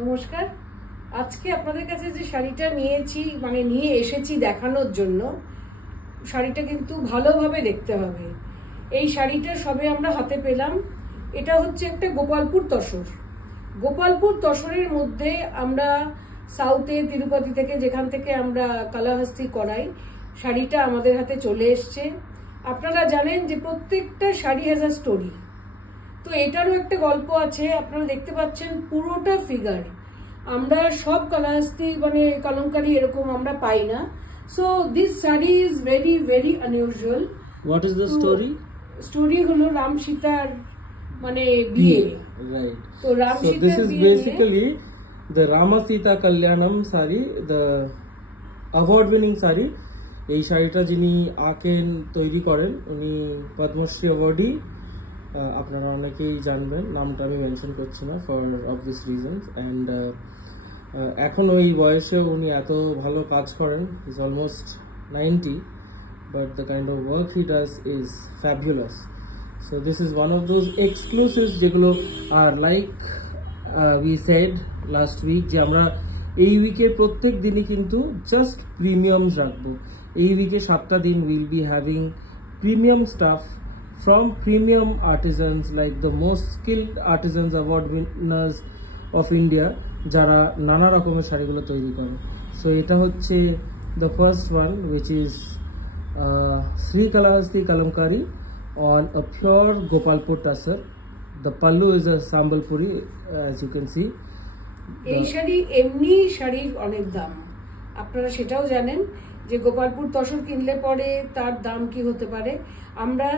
নমস্কার। আজকে আপনাদের কাছে যে শাড়িটা নিয়েছি মানে নিয়ে এসেছি দেখানোর জন্য, শাড়িটা কিন্তু ভালোভাবে দেখতে হবে। এই শাড়িটা সবে আমরা হাতে পেলাম। এটা হচ্ছে একটা গোপালপুর তসর। গোপালপুর তসরের মধ্যে আমরা সাউথে তিরুপতি থেকে যেখান থেকে আমরা কালাহস্তি করাই, শাড়িটা আমাদের হাতে চলে এসছে। আপনারা জানেন যে প্রত্যেকটা শাড়ি হ্যাজ আ স্টোরি, তো এটারও একটা গল্প আছে। আপনারা দেখতে পাচ্ছেন পুরোটা ফিগার। আমরা সব কালাহস্তি মানে কলমকারি এরকম আমরা পাই না। So this sari is very very unusual. What is the story? Story হলো রাম সীতার মানে বিয়ে, রাইট? তো Ram so this is basically the Rama সীতা কল্যাণম sari, the award winning sari. এই শাড়িটা যিনি আঁকেন তৈরি করেন উনি পদ্মশ্রী অ্যাওয়ার্ডি। আপনারা অনেকেই জানবেন, নামটা আমি মেনশন করছি না ফর অবভিয়াস রিজনস। অ্যান্ড এখন ওই বয়সে উনি এত ভালো কাজ করেন। Is almost 90, but the kind of work he does is fabulous. So this is one of those exclusives যেগুলো are like we said last week যে আমরা এই উইকের প্রত্যেক দিনই কিন্তু জাস্ট প্রিমিয়ামস রাখবো। এই উইকে 7টা দিন we'll be having premium stuff from premium artisans, like the most skilled artisans, award winners of India, যারা নানা রকমের শাড়িগুলো তৈরি করে। সো এটা হচ্ছে the first one, which is Sri Kalahasti Kalamkari on a pure Gopalpur tussar. The pallu is a sambalpuri, as you can see. এই শাড়ি এমনি শাড়ির অনেক দাম, আপনারা সেটাও জানেন যে গোপালপুর তসর কিনলে পরে তার দাম কি হতে পারে। আমরা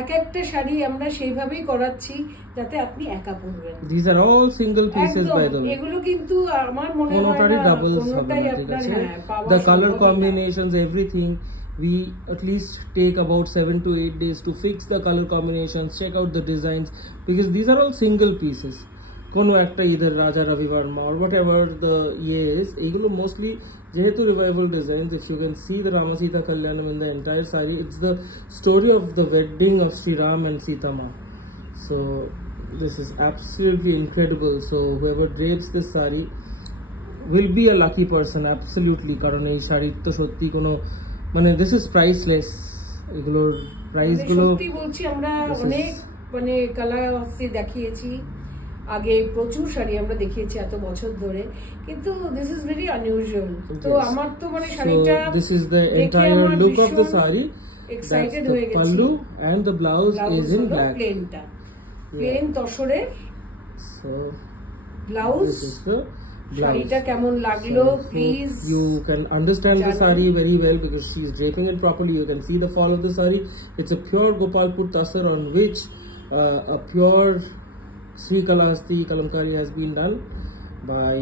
এক একটা শাড়ি আমরা সেইভাবেই করাচ্ছি যাতে আপনি একা পরবেন। These are all single pieces by the way. এগুলো কিন্তু আমার মনে হয় না কোনোটাই আপনার the color combinations, everything. We at least take about 7 to 8 days to fix the color combinations, check out the designs, because these are all single pieces. Kono ekta either Raja Ravi Varma or whatever the year is, egulo mostly jehetu revival designs. If you can see the Ramasita Kalyanam in the entire sari, it's the story of the wedding of Sri Ram and Sita Ma. So this is absolutely incredible. So whoever drapes this sari will be a lucky person, absolutely, karon ei shari to sotti kono মানে this is priceless. এগুলোর প্রাইস গুলো সত্যি বলছি, আমরা অনেক মানে কালাহস্তি দেখিয়েছি আগে, প্রচুর শাড়ি আমরা দেখিয়েছি এত বছর ধরে, কিন্তু দিস ইজ ভেরি আনইউজুয়াল। তো আমার তো মানে শাড়িটা this is the entire look of the sari. Excited হয়ে গেছি। Pallu and the blouse is in black, প্লেনটা প্লেন তসরের। সো ব্লাউজ, শাড়িটা কেমন লাগলো please. You can understand the sari very well because she is draping it properly. You can see the fall of the sari. It's a pure Gopalpur tussar on which a pure Sri Kalahasti Kalamkari has been done by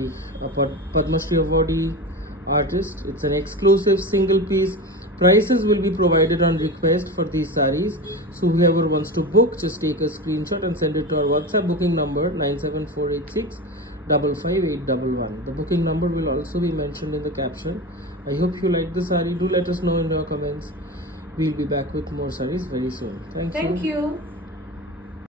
a Padma Shri awardee artist. It's an exclusive single piece. Prices will be provided on request for these saris. So whoever wants to book, just take a screenshot and send it to our WhatsApp booking number 97486 55811. The booking number will also be mentioned in the caption. I hope you like the sari. Do let us know in your comments. We'll be back with more saris very soon. Thank you.